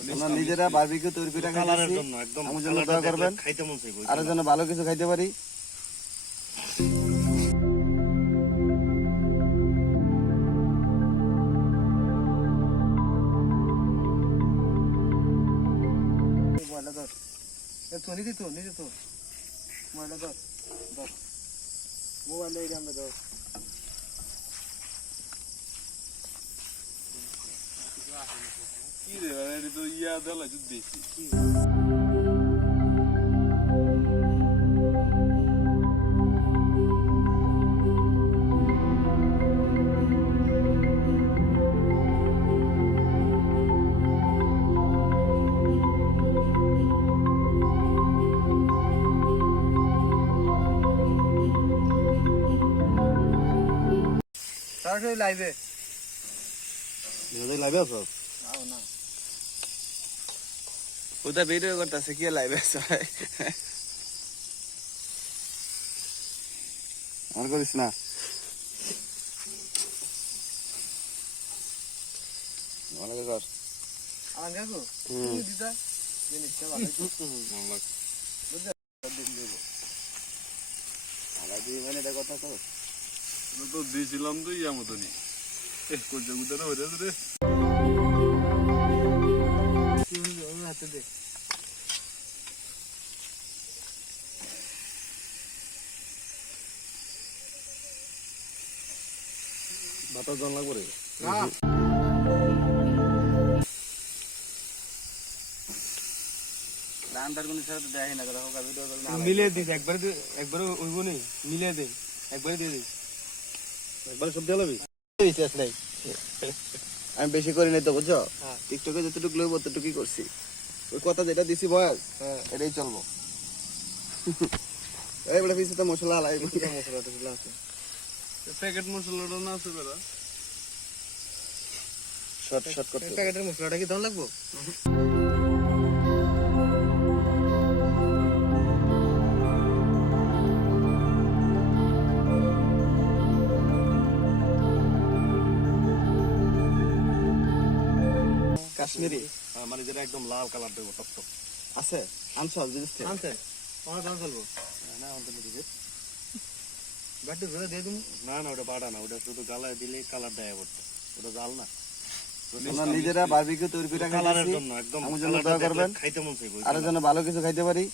আমরা নিজেরা বারবিকিউ তৈরি করে খাইতেছি, আমার জন্য দোয়া করবেন, আরো যেন ভালো কিছু খাইতে পারি। কি রে এটা তো ইয়া দেলা যুদ্ধ দেখি সরাসরি লাইভে লাইভে আছো? ওটা ভিডিও করতেছে, কি লাইভে আছো? আর করিস না, অনেকে কর। কথা তো তো দিয়েছিলাম তো ইয়া মতনই কোনটা কোনটা হয়ে যাবে রে হাতে দে। বাতাস জন লাগবে রে মিলিয়ে দিস একবারে, একবারে ওইব নেই, মিলিয়ে দে, একবারে দিয়ে দিস, একবারে সব দিয়ে লবি আমি বেশি করি নাই তো, বুঝছো? টিকটকে যতটুকু লইব ততটুকুই করছি। ওই কথা যেটা দিছি বয়স, এটাই চলবো। এই বলে পিছে তো মশলা লাই, মশলা টসলা আছে, প্যাকেট মশলাটা না আছে বেলা শর্ট শর্ট করতে। প্যাকেটের মশলাটা কি দাম লাগবো? কাশ্মীরি মানে যেটা একদম লাল কালার দেবো টপ টপ আছে, আনছো জিনিস থেকে? আনছে আমার দাম চলবো না আমাদের দিকে বাটি ঘুরে দিয়ে দিন। না না ওটা বাড়া না, ওটা শুধু গালায় দিলে কালার দেয় পড়তো, ওটা জাল না। আমরা নিজেরা বারবিকিউ তৈরি করে কালারের খাইতেছি, জন্য একদম আমার জন্য দোয়া করবেন, খাইতে মন চাইবো আরো যেন ভালো কিছু খাইতে পারি।